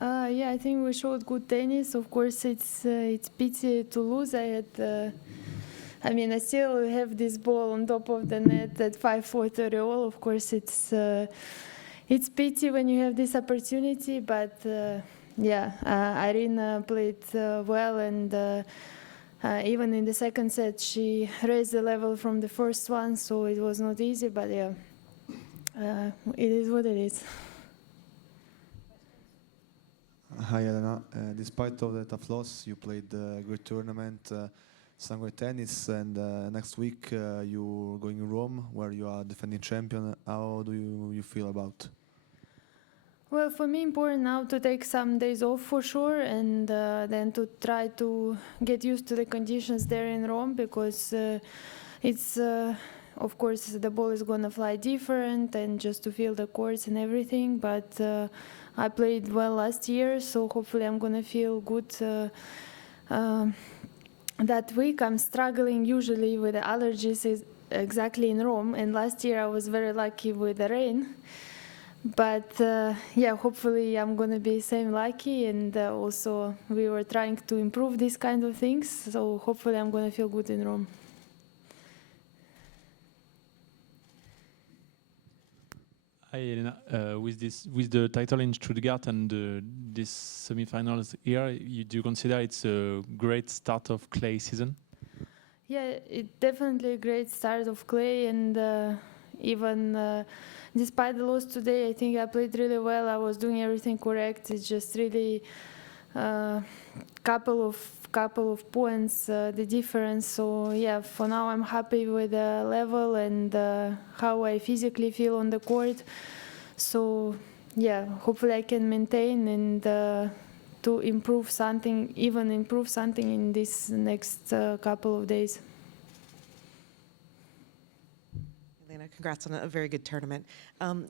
Yeah, I think we showed good tennis. Of course, it's pity to lose. I still have this ball on top of the net at 5-4 all. Of course, it's pity when you have this opportunity, but Irina played well, and even in the second set, she raised the level from the first one, so it was not easy, but yeah, it is what it is. Hi Elena, despite of the tough loss, you played a good tournament, some great tennis, and next week you're going to Rome, where you are defending champion. How do you feel about? Well, for me, important now to take some days off for sure, and then to try to get used to the conditions there in Rome, because it's, of course, the ball is going to fly different, and just to feel the courts and everything, but I played well last year, so hopefully I'm going to feel good that week. I'm struggling usually with the allergies exactly in Rome, and last year I was very lucky with the rain. But hopefully I'm going to be same lucky, and also we were trying to improve these kind of things, so hopefully I'm going to feel good in Rome. Hi Elena, with the title in Stuttgart and this semi-finals here, do you consider it's a great start of clay season? Yeah, it's definitely a great start of clay, and even despite the loss today, I think I played really well. I was doing everything correct. It's just really couple of points the difference. So yeah, for now I'm happy with the level and how I physically feel on the court. So yeah, hopefully I can maintain and to improve something in this next couple of days. Elena, congrats on a very good tournament.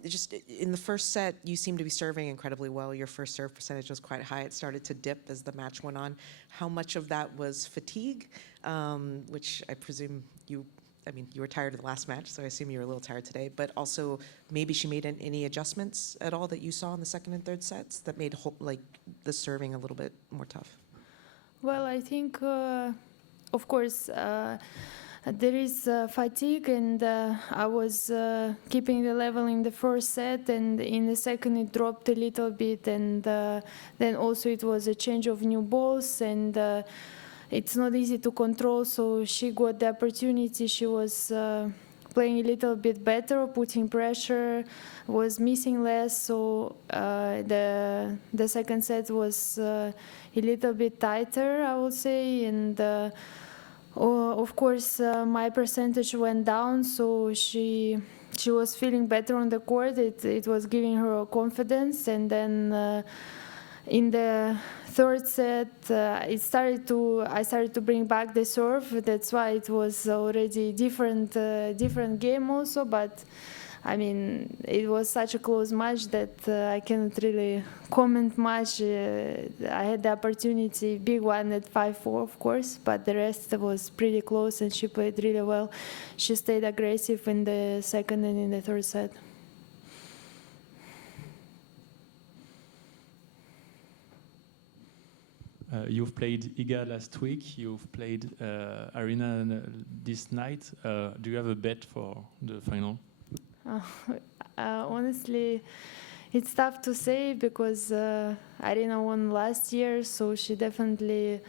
Just in the first set, you seemed to be serving incredibly well. Your first serve percentage was quite high. It started to dip as the match went on. How much of that was fatigue, which I presume you were tired of the last match, so I assume you were a little tired today, but also maybe she made any adjustments at all that you saw in the second and third sets that made the serving a little bit more tough? Well, I think, of course, there is fatigue, and I was keeping the level in the first set, and in the second it dropped a little bit, and then also it was a change of new balls, and it's not easy to control, so she got the opportunity. She was playing a little bit better, putting pressure, was missing less, so the second set was a little bit tighter, I would say, and of course my percentage went down, so she was feeling better on the court. It was giving her confidence, and then in the third set, I started to bring back the serve. That's why it was already different game also. But I mean, it was such a close match that I cannot really comment much. I had the opportunity, big one at 5-4, of course, but the rest was pretty close, and she played really well. She stayed aggressive in the second and in the third set. You've played Iga last week. You've played Irina this night. Do you have a bet for the final? Honestly, it's tough to say because Irina won last year, so she definitely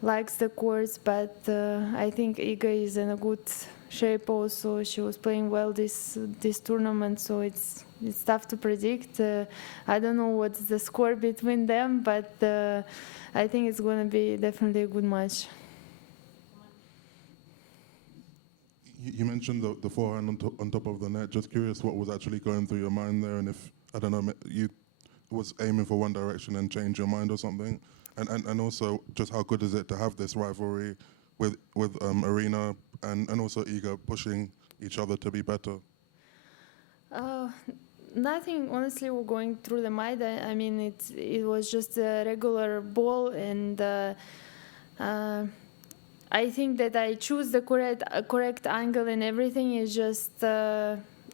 likes the courts. But I think Iga is in a good shape also. She was playing well this tournament, so it's tough to predict. I don't know what's the score between them, but I think it's going to be definitely a good match. You mentioned the forehand on top of the net. Just curious what was actually going through your mind there, and if, I don't know, you was aiming for one direction and change your mind or something. And also, just how good is it to have this rivalry with Irina and also Iga pushing each other to be better? Nothing, honestly, was going through the mind. I mean, it was just a regular ball, and I think that I choose the correct angle and everything. Is just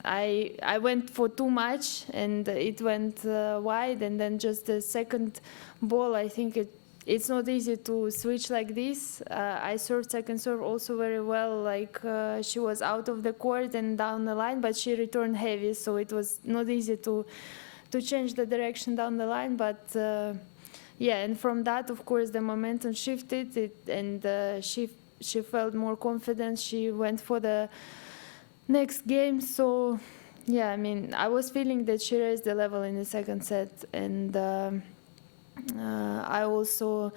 I went for too much, and it went wide, and then just the second ball, I think it's not easy to switch like this. I served second serve also very well, like she was out of the court and down the line, but she returned heavy, so it was not easy to change the direction down the line. But yeah, and from that, of course, the momentum shifted, and she felt more confident. She went for the next game, so yeah, I mean, I was feeling that she raised the level in the second set, and I also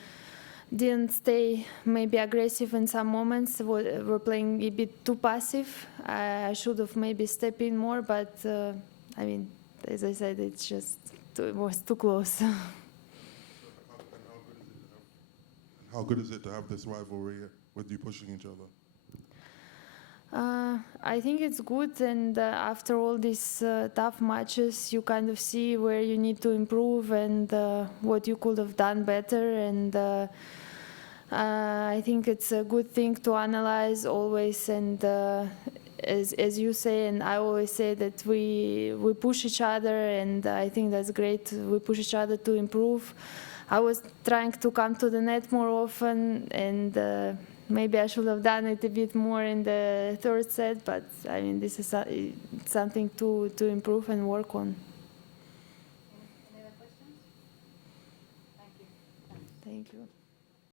didn't stay maybe aggressive in some moments. We're playing a bit too passive. I should have maybe stepped in more, but I mean, as I said, it was too close. How good is it to have this rivalry with you pushing each other? I think it's good, and after all these tough matches, you kind of see where you need to improve and what you could have done better. And I think it's a good thing to analyze always. And as you say, and I always say, that we push each other, and I think that's great. We push each other to improve. I was trying to come to the net more often, and maybe I should have done it a bit more in the third set, but I mean, this is something to improve and work on. Any other questions? Thank you. Thank you.